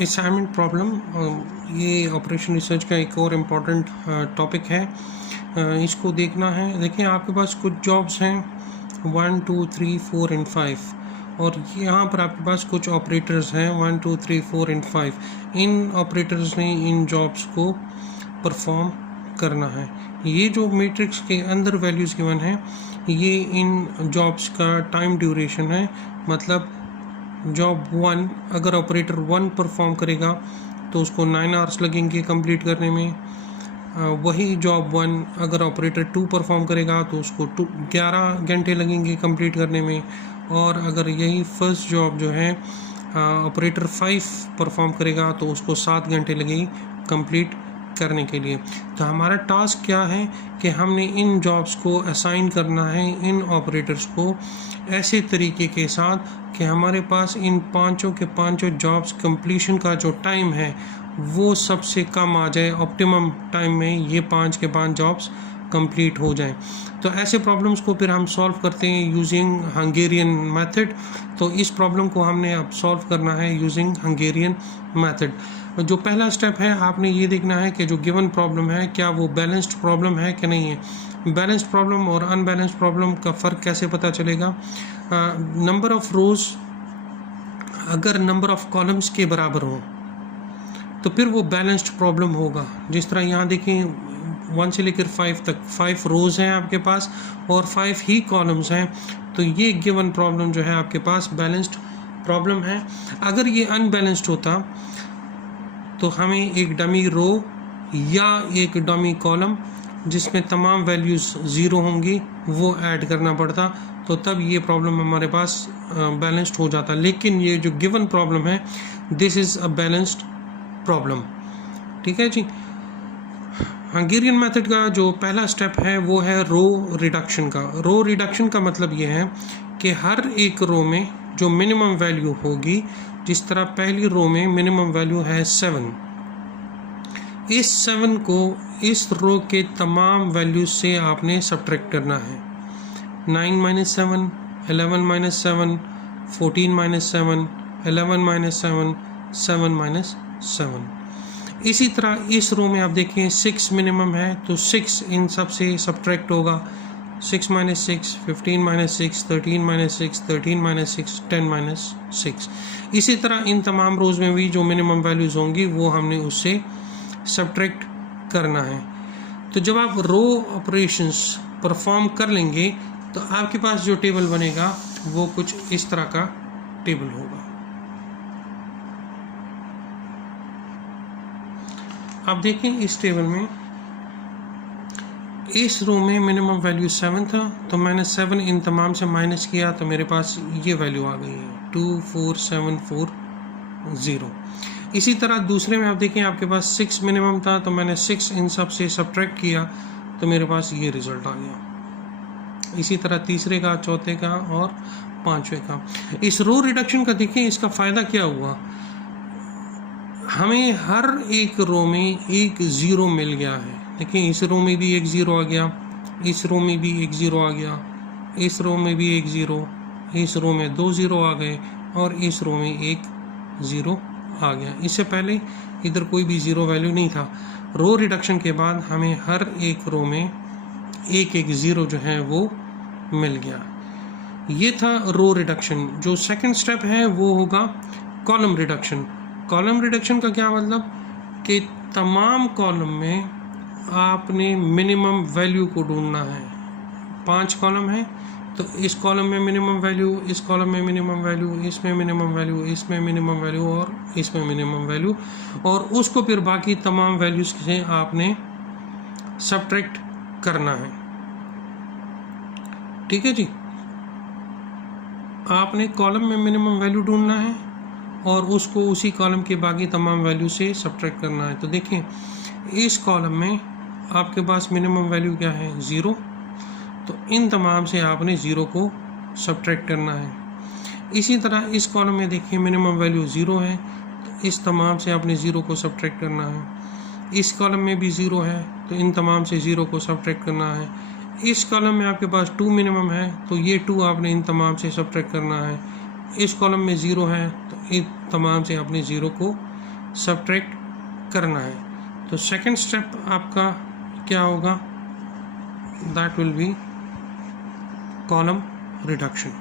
Assignment problem ये operation research का एक और इम्पॉर्टेंट टॉपिक है। इसको देखना है। देखिए आपके पास कुछ जॉब्स हैं 1 2 3 4 एंड 5 और यहाँ पर आपके पास कुछ ऑपरेटर्स हैं 1 2 3 4 एंड 5। इन ऑपरेटर्स ने इन जॉब्स को परफॉर्म करना है। ये जो मैट्रिक्स के अंदर वैल्यूज़ गिवन है ये इन जॉब्स का टाइम ड्यूरेशन है। मतलब जॉब 1 अगर ऑपरेटर 1 परफॉर्म करेगा तो उसको 9 आवर्स लगेंगे कंप्लीट करने में। वही जॉब 1 अगर ऑपरेटर 2 परफॉर्म करेगा तो उसको 11 घंटे लगेंगे कंप्लीट करने में। और अगर यही फर्स्ट जॉब जो है ऑपरेटर 5 परफॉर्म करेगा तो उसको 7 घंटे लगेगी कंप्लीट करने के लिए। तो हमारा टास्क क्या है कि हमने इन जॉब्स को असाइन करना है इन ऑपरेटर्स को ऐसे तरीके के साथ कि हमारे पास इन पांचों के पांचों जॉब्स कंप्लीशन का जो टाइम है वो सबसे कम आ जाए। ऑप्टिमम टाइम में ये 5 के 5 जॉब्स कंप्लीट हो जाएं। तो ऐसे प्रॉब्लम्स को फिर हम सॉल्व करते हैं यूजिंग हंगेरियन मेथड। तो इस प्रॉब्लम को हमने अब सॉल्व करना है यूजिंग हंगेरियन मेथड। जो पहला स्टेप है आपने ये देखना है कि जो गिवन प्रॉब्लम है क्या वो बैलेंस्ड प्रॉब्लम है कि नहीं है। बैलेंस्ड प्रॉब्लम और अनबैलेंस्ड प्रॉब्लम का फ़र्क कैसे पता चलेगा। नंबर ऑफ़ रोज़ अगर नंबर ऑफ़ कॉलम्स के बराबर हो तो फिर वो बैलेंस्ड प्रॉब्लम होगा। जिस तरह यहाँ देखें 1 से लेकर 5 तक 5 रोज़ हैं आपके पास और 5 ही कॉलम्स हैं। तो ये गिवन प्रॉब्लम जो है आपके पास बैलेंस्ड प्रॉब्लम है। अगर ये अनबैलेंस्ड होता तो हमें एक डमी रो या एक डमी कॉलम जिसमें तमाम वैल्यूज़ 0 होंगी वो ऐड करना पड़ता, तो तब ये प्रॉब्लम हमारे पास बैलेंस्ड हो जाता। लेकिन ये जो गिवन प्रॉब्लम है this is a balanced problem. ठीक है जी। हंगेरियन मेथड का जो पहला स्टेप है वो है रो रिडक्शन का। रो रिडक्शन का मतलब ये है कि हर एक रो में जो मिनिमम वैल्यू होगी, जिस तरह पहली रो में मिनिमम वैल्यू है 7, इस 7 को इस रो के तमाम वैल्यूज से आपने सब्ट्रैक्ट करना है। 9 - 7, 11 - 7, 14 - 7, 11 - 7, 7 - 7। इसी तरह इस रो में आप देखें 6 मिनिमम है तो 6 इन सब से सब्ट्रैक्ट होगा। 6 - 6, 15 - 6, 13 - 6, 13 - 6, 10 - 6। इसी तरह इन तमाम रोज़ में भी जो मिनिमम वैल्यूज़ होंगी वो हमने उससे सब्ट्रैक्ट करना है। तो जब आप रो ऑपरेशंस परफॉर्म कर लेंगे तो आपके पास जो टेबल बनेगा वो कुछ इस तरह का टेबल होगा। आप देखें इस टेबल में इस रो में मिनिमम वैल्यू 7 था तो मैंने 7 इन तमाम से माइनस किया तो मेरे पास ये वैल्यू आ गई है 24740। इसी तरह दूसरे में आप देखें आपके पास 6 मिनिमम था तो मैंने 6 इन सब से सब्ट्रैक्ट किया तो मेरे पास ये रिज़ल्ट आ गया। इसी तरह तीसरे का, चौथे का और पांचवे का। इस रो रिडक्शन का देखें इसका फ़ायदा क्या हुआ। हमें हर एक रो में एक ज़ीरो मिल गया है। देखिए इस रो में भी एक ज़ीरो आ गया, इस रो में भी एक ज़ीरो आ गया, इस रो में भी एक ज़ीरो, इस रो में 2 ज़ीरो आ गए और इस रो में एक ज़ीरो आ गया। इससे पहले इधर कोई भी ज़ीरो वैल्यू नहीं था। रो रिडक्शन के बाद हमें हर एक रो में एक एक ज़ीरो जो है वो मिल गया। ये था रो रिडक्शन। जो सेकंड स्टेप है वो होगा कॉलम रिडक्शन। कॉलम रिडक्शन का क्या मतलब कि तमाम कॉलम में आपने मिनिमम वैल्यू को ढूंढना है। 5 कॉलम है तो इस कॉलम में मिनिमम वैल्यू, इस कॉलम में मिनिमम वैल्यू, इसमें मिनिमम वैल्यू, इसमें मिनिमम वैल्यू और इसमें मिनिमम वैल्यू, और उसको फिर बाकी तमाम वैल्यूज़ से आपने सब्ट्रैक्ट करना है। ठीक है जी। आपने कॉलम में मिनिमम वैल्यू ढूंढना है और उसको उसी कॉलम के बाकी तमाम वैल्यू से सब्ट्रैक्ट करना है। तो देखें इस कॉलम में आपके पास मिनिमम वैल्यू क्या है 0, तो इन तमाम से आपने 0 को सब्ट्रैक्ट करना है। इसी तरह इस कॉलम में देखिए मिनिमम वैल्यू 0 है तो इस तमाम से आपने 0 को सब्ट्रैक्ट करना है। इस कॉलम में भी 0 है तो इन तमाम से 0 को सब्ट्रैक्ट करना है। इस कॉलम में आपके पास 2 मिनिमम है तो ये 2 आपने इन तमाम से सब्ट्रैक्ट करना है। इस कॉलम में 0 है तो इन तमाम से आपने 0 को सब्ट्रैक्ट करना है। तो सेकंड स्टेप आपका क्या होगा, that will be column reduction.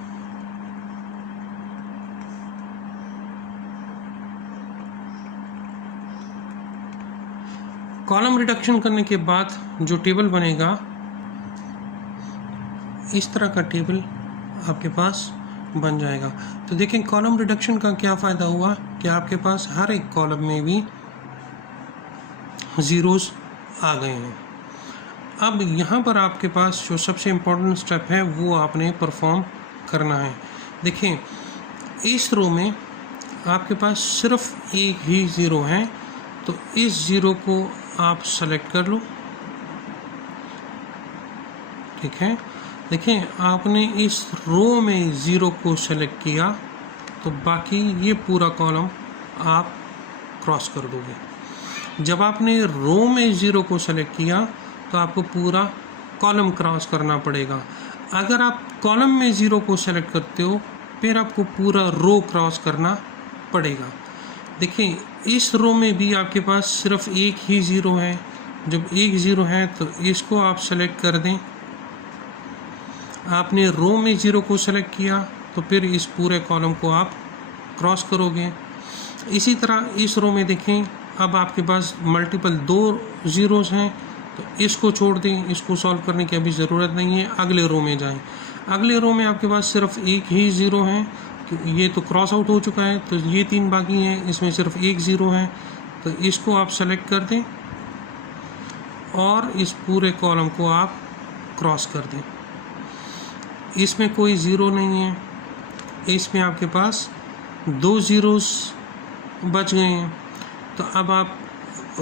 Column reduction करने के बाद जो टेबल बनेगा, इस तरह का टेबल आपके पास बन जाएगा। तो देखें कॉलम रिडक्शन का क्या फ़ायदा हुआ कि आपके पास हर एक कॉलम में भी ज़ीरोज़ आ गए हैं। अब यहाँ पर आपके पास जो सबसे इम्पोर्टेंट स्टेप है वो आपने परफॉर्म करना है। देखें इस रो में आपके पास सिर्फ एक ही ज़ीरो है, तो इस ज़ीरो को आप सेलेक्ट कर लो। ठीक है, देखें आपने इस रो में ज़ीरो को सेलेक्ट किया तो बाकी ये पूरा कॉलम आप क्रॉस कर दोगे। जब आपने रो में ज़ीरो को सेलेक्ट किया तो आपको पूरा कॉलम क्रॉस करना पड़ेगा। अगर आप कॉलम में ज़ीरो को सेलेक्ट करते हो फिर आपको पूरा रो क्रॉस करना पड़ेगा। देखिए इस रो में भी आपके पास सिर्फ एक ही ज़ीरो है। जब एक ज़ीरो है तो इसको आप सेलेक्ट कर दें। आपने रो में ज़ीरो को सेलेक्ट किया तो फिर इस पूरे कॉलम को आप क्रॉस करोगे। इसी तरह इस रो में देखें, अब आपके पास मल्टीपल दो ज़ीरोज़ हैं, तो इसको छोड़ दें, इसको सॉल्व करने की अभी ज़रूरत नहीं है। अगले रो में जाएं। अगले रो में आपके पास सिर्फ एक ही ज़ीरो है, ये तो क्रॉस आउट हो चुका है, तो ये तीन बाकी हैं, इसमें सिर्फ एक ज़ीरो है, तो इसको आप सेलेक्ट कर दें और इस पूरे कॉलम को आप क्रॉस कर दें। इसमें कोई ज़ीरो नहीं है, इसमें आपके पास दो ज़ीरोज़ बच गए हैं। तो अब आप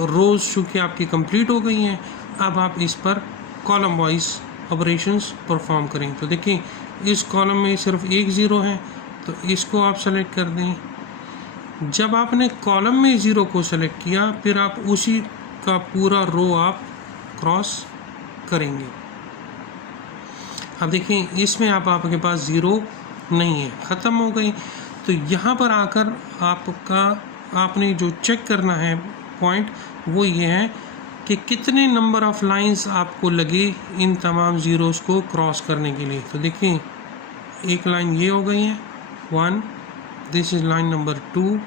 रोज़ चूँकि आपकी कंप्लीट हो गई हैं, अब आप इस पर कॉलम वाइज ऑपरेशंस परफॉर्म करें। तो देखिए इस कॉलम में सिर्फ एक ज़ीरो है, तो इसको आप सेलेक्ट कर दें। जब आपने कॉलम में ज़ीरो को सेलेक्ट किया फिर आप उसी का पूरा रो आप क्रॉस करेंगे। अब देखिए इसमें आपके पास ज़ीरो नहीं है, ख़त्म हो गई। तो यहाँ पर आकर आपने जो चेक करना है पॉइंट वो ये है कि कितने नंबर ऑफ़ लाइंस आपको लगे इन तमाम ज़ीरोज़ को क्रॉस करने के लिए। तो देखिए एक लाइन ये हो गई है 1, this is line number 2,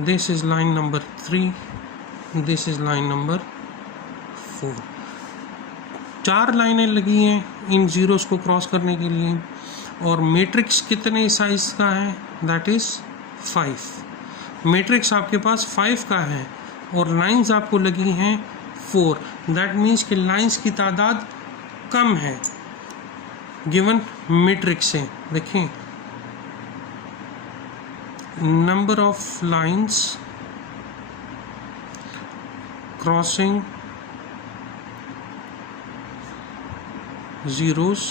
this is line number 3, this is line number 4। 4 लाइनें लगी हैं इन ज़ीरोज़ को क्रॉस करने के लिए। और मैट्रिक्स कितने साइज़ का है, दैट इज़ 5। मैट्रिक्स आपके पास 5 का है और लाइंस आपको लगी हैं 4। दैट मीन्स कि लाइंस की तादाद कम है गिवन मैट्रिक्स से। देखें number of lines crossing zeros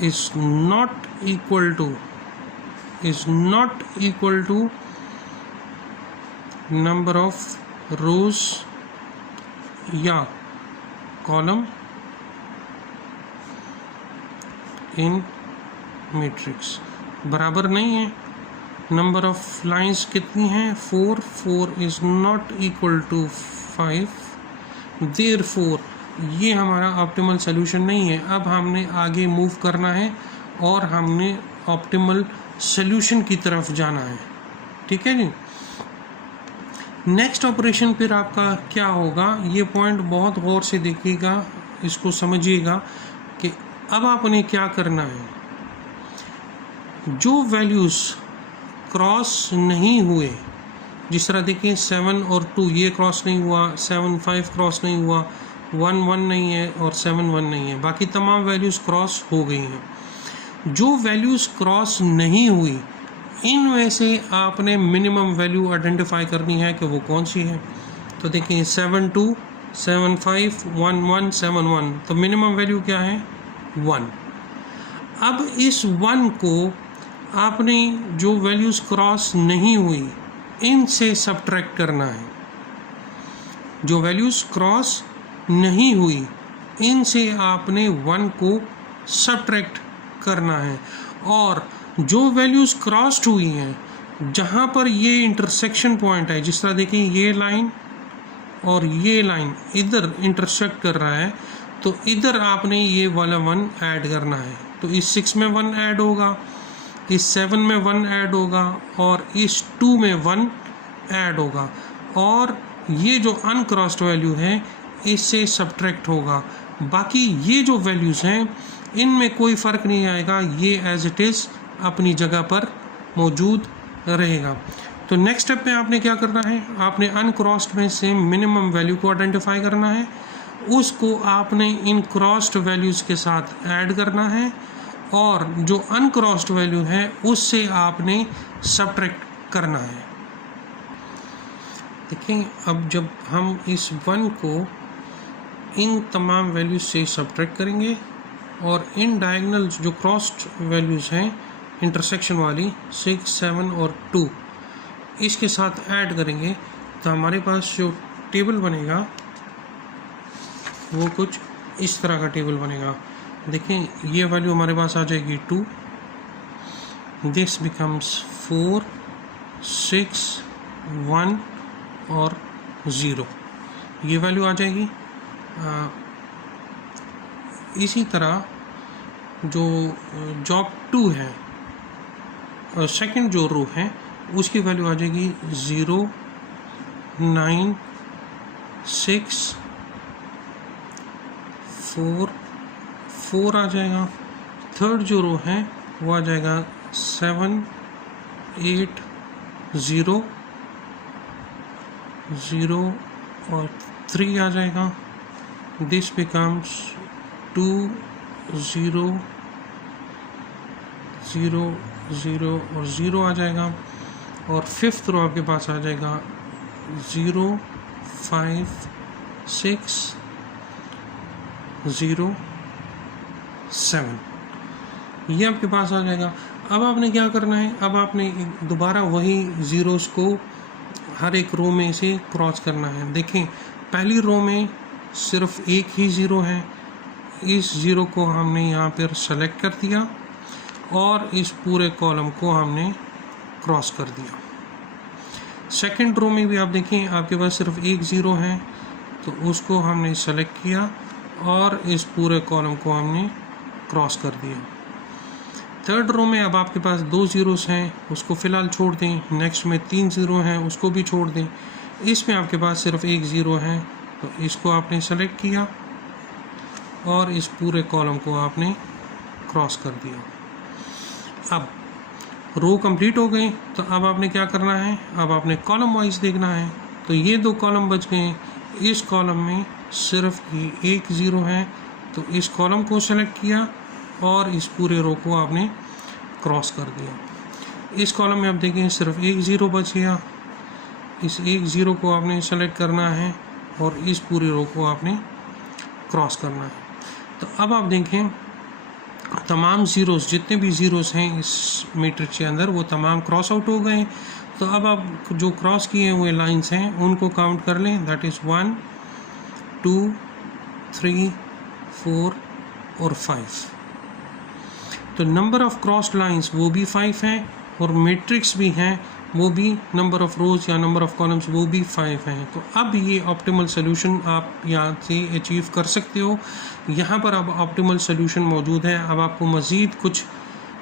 is not equal to number of rows या column in matrix। बराबर नहीं है। नंबर ऑफ लाइंस कितनी हैं, 4 is not equal to 5, therefore ये हमारा ऑप्टिमल सोल्यूशन नहीं है। अब हमने आगे मूव करना है और हमने ऑप्टिमल सोल्यूशन की तरफ जाना है। ठीक है जी। नेक्स्ट ऑपरेशन फिर आपका क्या होगा, ये पॉइंट बहुत गौर से देखिएगा, इसको समझिएगा कि अब आपने क्या करना है। जो वैल्यूज़ क्रॉस नहीं हुए, जिस तरह देखिए 7 और 2 ये क्रॉस नहीं हुआ, 7 5 क्रॉस नहीं हुआ, 1 1 नहीं है और 7 1 नहीं है, बाकी तमाम वैल्यूज़ क्रॉस हो गई हैं। जो वैल्यूज़ क्रॉस नहीं हुई इनमें से आपने मिनिमम वैल्यू आइडेंटिफाई करनी है कि वो कौन सी है। तो देखिए 7 2 7 5 1 1 7 1, तो मिनिमम वैल्यू क्या है 1। अब इस 1 को आपने जो वैल्यूज़ क्रॉस नहीं हुई इनसे सब्ट्रैक्ट करना है। जो वैल्यूज़ क्रॉस नहीं हुई इनसे आपने 1 को सब्ट्रैक्ट करना है, और जो वैल्यूज़ क्रॉस्ड हुई हैं जहाँ पर ये इंटरसेक्शन पॉइंट है, जिस तरह देखें ये लाइन और ये लाइन इधर इंटरसेक्ट कर रहा है, तो इधर आपने ये वाला 1 ऐड करना है। तो इस 6 में 1 ऐड होगा, इस 7 में 1 ऐड होगा और इस 2 में 1 ऐड होगा, और ये जो अनक्रॉस्ड वैल्यू है इससे सब्ट्रैक्ट होगा। बाकी ये जो वैल्यूज़ हैं इनमें कोई फ़र्क नहीं आएगा, ये एज इट इज़ अपनी जगह पर मौजूद रहेगा। तो नेक्स्ट स्टेप में आपने क्या करना है, आपने अनक्रॉस्ड में से मिनिमम वैल्यू को आइडेंटिफाई करना है, उसको आपने इन क्रॉस्ड वैल्यूज़ के साथ ऐड करना है, और जो अनक्रॉस्ड वैल्यू है उससे आपने सब्ट्रैक्ट करना है। देखिए, अब जब हम इस 1 को इन तमाम वैल्यूज़ से सब्ट्रैक्ट करेंगे और इन डायगोनल जो क्रॉस्ड वैल्यूज़ हैं इंटरसेक्शन वाली 6, 7 और 2 इसके साथ ऐड करेंगे, तो हमारे पास जो टेबल बनेगा वो कुछ इस तरह का टेबल बनेगा। देखें, ये वैल्यू हमारे पास आ जाएगी 2, दिस बिकम्स 4, 6, 1 और 0, ये वैल्यू आ जाएगी। इसी तरह जो जॉब 2 है, सेकंड जो रो है उसकी वैल्यू आ जाएगी 0, 9, 6, 4 आ जाएगा। थर्ड जो रो है वो आ जाएगा 7, 8, 0, 0 और 3 आ जाएगा। दिस बिकम्स 2, 0, 0, 0 और 0 आ जाएगा। और फिफ्थ रो आपके पास आ जाएगा 0, 5, 6, 0, 7, ये आपके पास आ जाएगा। अब आपने क्या करना है, अब आपने दोबारा वही ज़ीरोस को हर एक रो में से क्रॉस करना है। देखें, पहली रो में सिर्फ एक ही ज़ीरो है, इस ज़ीरो को हमने यहाँ पर सेलेक्ट कर दिया और इस पूरे कॉलम को हमने क्रॉस कर दिया। सेकंड रो में भी आप देखें, आपके पास सिर्फ एक ज़ीरो है, तो उसको हमने सेलेक्ट किया और इस पूरे कॉलम को हमने क्रॉस कर दिया। थर्ड रो में अब आपके पास 2 ज़ीरोस हैं, उसको फ़िलहाल छोड़ दें। नेक्स्ट में 3 ज़ीरो हैं, उसको भी छोड़ दें। इसमें आपके पास सिर्फ एक ज़ीरो है, तो इसको आपने सेलेक्ट किया और इस पूरे कॉलम को आपने क्रॉस कर दिया। अब रो कंप्लीट हो गई, तो अब आपने क्या करना है, अब आपने कॉलम वाइज देखना है। तो ये 2 कॉलम बच गए, इस कॉलम में सिर्फ ये एक ज़ीरो है, तो इस कॉलम को सेलेक्ट किया और इस पूरे रो को आपने क्रॉस कर दिया। इस कॉलम में आप देखें सिर्फ एक ज़ीरो बच गया, इस एक ज़ीरो को आपने सेलेक्ट करना है और इस पूरे रो को आपने क्रॉस करना है। तो अब आप देखें, तमाम ज़ीरोस, जितने भी ज़ीरोस हैं इस मैट्रिक्स के अंदर, वो तमाम क्रॉस आउट हो गए। तो अब आप जो क्रॉस किए हुए लाइंस हैं उनको काउंट कर लें, दैट इज़ 1, 2, 3, 4 और 5। तो नंबर ऑफ़ क्रॉस्ड लाइंस वो भी 5 हैं और मैट्रिक्स भी हैं, वो भी नंबर ऑफ़ रोज़ या नंबर ऑफ़ कॉलम्स वो भी 5 हैं। तो अब ये ऑप्टिमल सोल्यूशन आप यहाँ से अचीव कर सकते हो। यहाँ पर अब ऑप्टिमल सोल्यूशन मौजूद है, अब आपको मज़ीद कुछ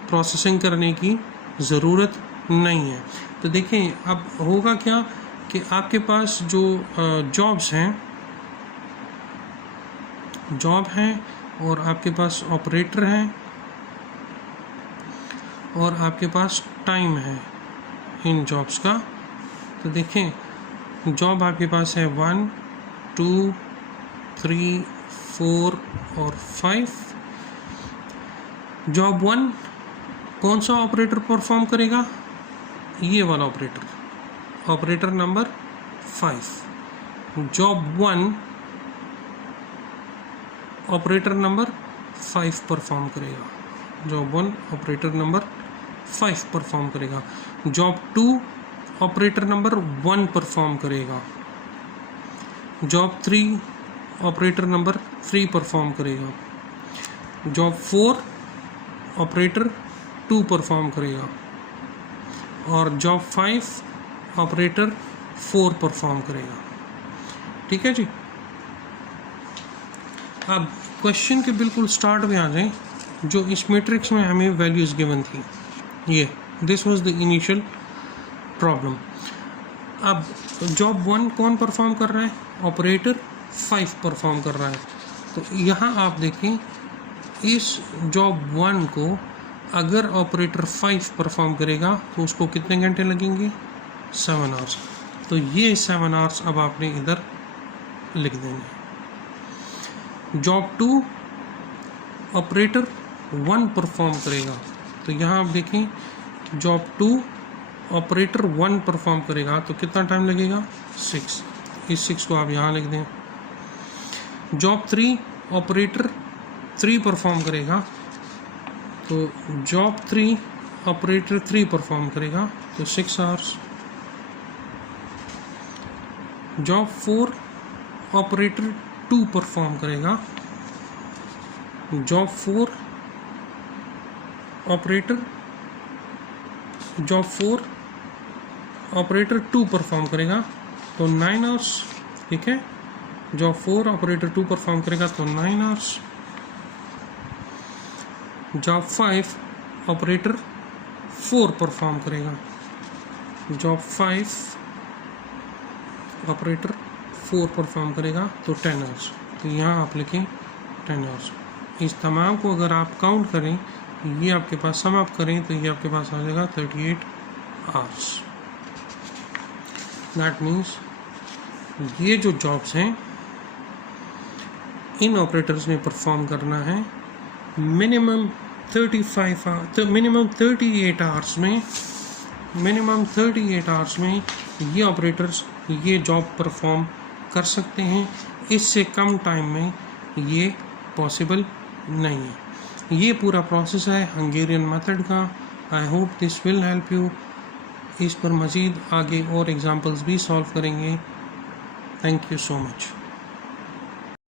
प्रोसेसिंग करने की ज़रूरत नहीं है। तो देखें, अब होगा क्या कि आपके पास जो जॉब्स हैं, जॉब हैं और आपके पास ऑपरेटर हैं और आपके पास टाइम है इन जॉब्स का। तो देखें, जॉब आपके पास है 1, 2, 3, 4 और 5। जॉब 1 कौन सा ऑपरेटर परफॉर्म करेगा, ये वाला operator, operator number 5। Job 1 operator number 5 perform करेगा, जॉब 1 ऑपरेटर नंबर 5 परफॉर्म करेगा। जॉब 2 ऑपरेटर नंबर 1 परफॉर्म करेगा। जॉब 3 ऑपरेटर नंबर 3 परफॉर्म करेगा। जॉब 4 ऑपरेटर 2 परफॉर्म करेगा और जॉब 5 ऑपरेटर 4 परफॉर्म करेगा। ठीक है जी। अब क्वेश्चन के बिल्कुल स्टार्ट में आ जाएं, जो इस मैट्रिक्स में हमें वैल्यूज़ गिवन थी, ये this was the initial problem. अब जॉब 1 कौन परफॉर्म कर रहा है? ऑपरेटर 5 परफॉर्म कर रहा है। तो यहाँ आप देखें, इस जॉब 1 को अगर ऑपरेटर 5 परफॉर्म करेगा तो उसको कितने घंटे लगेंगे? 7 आवर्स। तो ये 7 आवर्स अब आपने इधर लिख देंगे। जॉब 2 ऑपरेटर 1 परफॉर्म करेगा, तो यहाँ आप देखें जॉब 2 ऑपरेटर 1 परफॉर्म करेगा तो कितना टाइम लगेगा? 6। इस 6 को आप यहाँ लिख दें। जॉब 3 ऑपरेटर 3 परफॉर्म करेगा, तो जॉब 3 ऑपरेटर 3 परफॉर्म करेगा तो 6 आवर्स। जॉब 4 ऑपरेटर 2 परफॉर्म करेगा, जॉब 4 ऑपरेटर 2 परफॉर्म करेगा तो 9 आवर्स। ठीक है, जॉब 4 ऑपरेटर 2 परफॉर्म करेगा तो 9 आवर्स। जॉब 5 ऑपरेटर 4 परफॉर्म करेगा, जॉब 5 ऑपरेटर 4 परफॉर्म करेगा तो 10 आवर्स। तो यहाँ आप लिखें 10 आवर्स। इस तमाम को अगर आप काउंट करें, ये आपके पास सम अप करें तो ये आपके पास आ जाएगा 38 आवर्स। दैट मीन्स ये जो जॉब्स हैं इन ऑपरेटर्स ने परफॉर्म करना है मिनिमम 38 आवर्स में ये ऑपरेटर्स ये जॉब परफॉर्म कर सकते हैं। इससे कम टाइम में ये पॉसिबल नहीं है। ये पूरा प्रोसेस है हंगेरियन मेथड का। I hope this will help you. इस पर मज़ीद आगे और एग्जांपल्स भी सॉल्व करेंगे। Thank you so much.